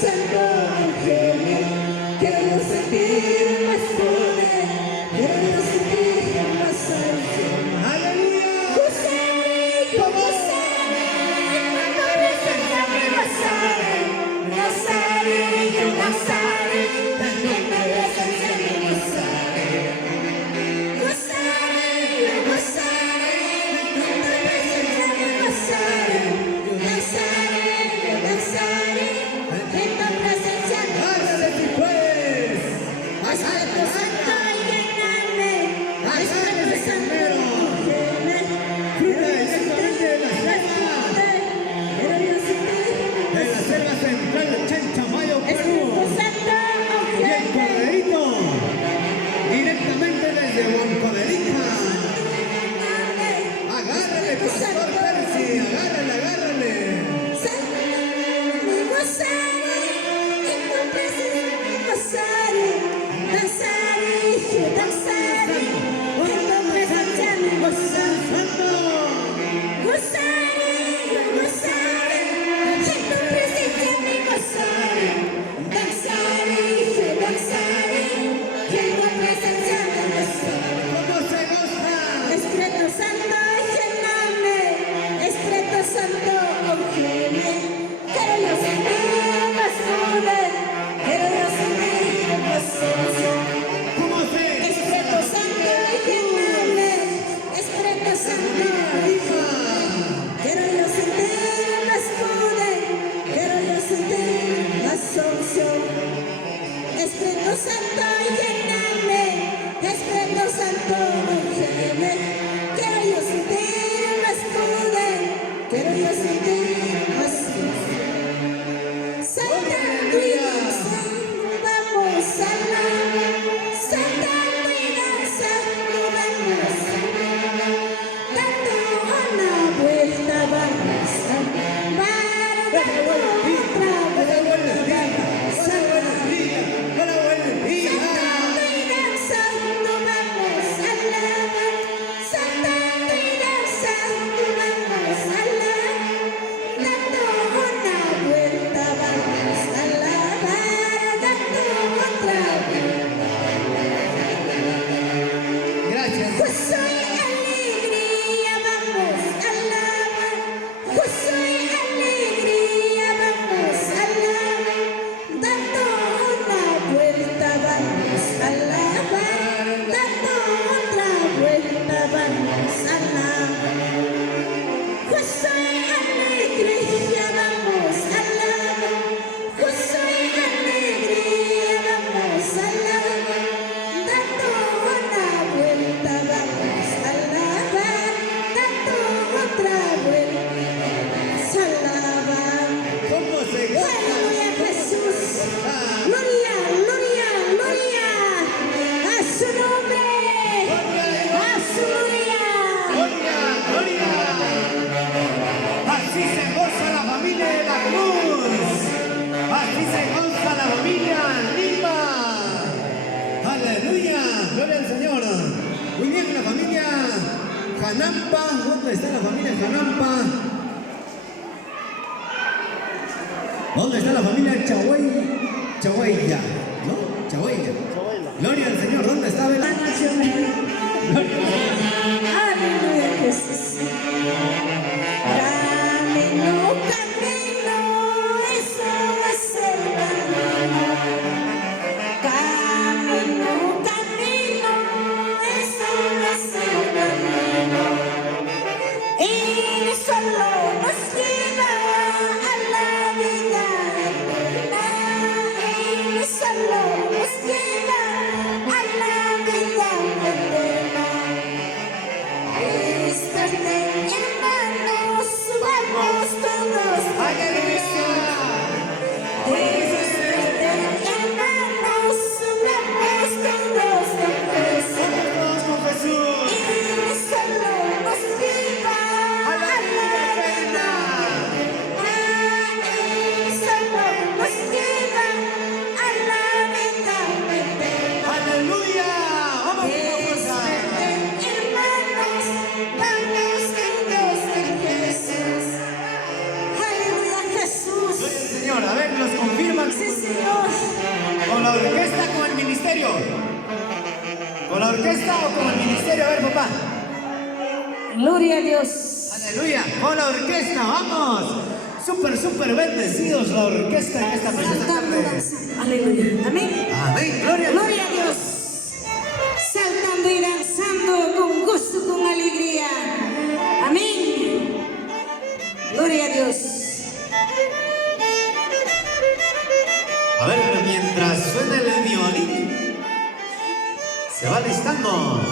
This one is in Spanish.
Santo, úngeme. Quiero yo sentir más poder, quiero yo sentir más unción. Aleluya. Gozaré, yo gozaré, cuando presencia me gozaré. Gozaré, yo gozaré, cuando presencia me gozaré. Gozaré, yo gozaré, cuando presencia me gozaré. Gozaré, yo gozaré, cuando presencia me Ándale, si puedes. Espíritu Santo, lléname. Espíritu Santo, úngeme. Fluye directamente de la selva. Quiero yo sentir. De la selva central de Chanchamayo, Espíritu Perú. Santo, Y el úngeme. corderito. Directamente desde Huancavelica. Agárrale, Pastor Percy. Agárrale, agárrale. Me gozaré, en tu presencia me gozaré. Danzaré, yo danzaré, en tu presencia me gozaré. Santo. Gozaré, yo gozaré, en tu presencia me gozaré. Danzaré, yo danzaré, en tu presencia me gozaré. ¿Cómo se goza? Espíritu Santo, lléname. Espíritu Santo, úngeme. Quiero yo sentir más poder, quiero yo sentir más unción. ¿Cómo se Espíritu Santo, lléname. Espíritu Santo, úngeme. Quiero yo sentir más poder, quiero yo sentir más unción. Espíritu Santo, lléname. Espíritu Santo, úngeme. Quiero yo sentir más poder, quiero yo sentir más unción. Santa Tuida, vamos a la Santa Tuida, vamos a la dando una vuelta, vamos a dar otra vuelta, vamos a Gracias. Gozo y alegría vamos a alabar, gozo y alegría vamos a alabar, dando una vuelta vamos a alabar, dando otra vuelta vamos a alabar. Gozo y alegría vamos a alabar, gozo y alegría vamos a alabar, dando una vuelta vamos a alabar, dando otra vuelta vamos a alabar. ¿Cómo se goza? Aleluya, Jesús. Gloria, gloria, gloria a su nombre, a su gloria. ¡Gloria, gloria! Así se goza la familia de la cruz. Así se goza la familia Lima. ¡Aleluya! ¡Gloria al Señor! Muy bien, la familia Janampa. ¿Dónde está la familia Janampa? ¿Dónde está la familia Chahuaya? ¿No? Chahuaya. Gloria al Señor. ¿Dónde está Bela? Aleluya, Jesús. Camino, camino, eso va a ser camino. Camino, camino, eso va a ser camino. Y solo nos lleva a la vida eterna. Y solo nos lleva con el ministerio, a ver, papá. Gloria a Dios. Aleluya, con la orquesta, vamos. Súper bendecidos la orquesta en esta preciosa Saltando, tarde. danzando. Aleluya. Amén. Amén, gloria a Dios. Gloria a Dios. Saltando y danzando con gusto, con alegría. Amén. Gloria a Dios. A ver, mientras suena el violín, se va listando.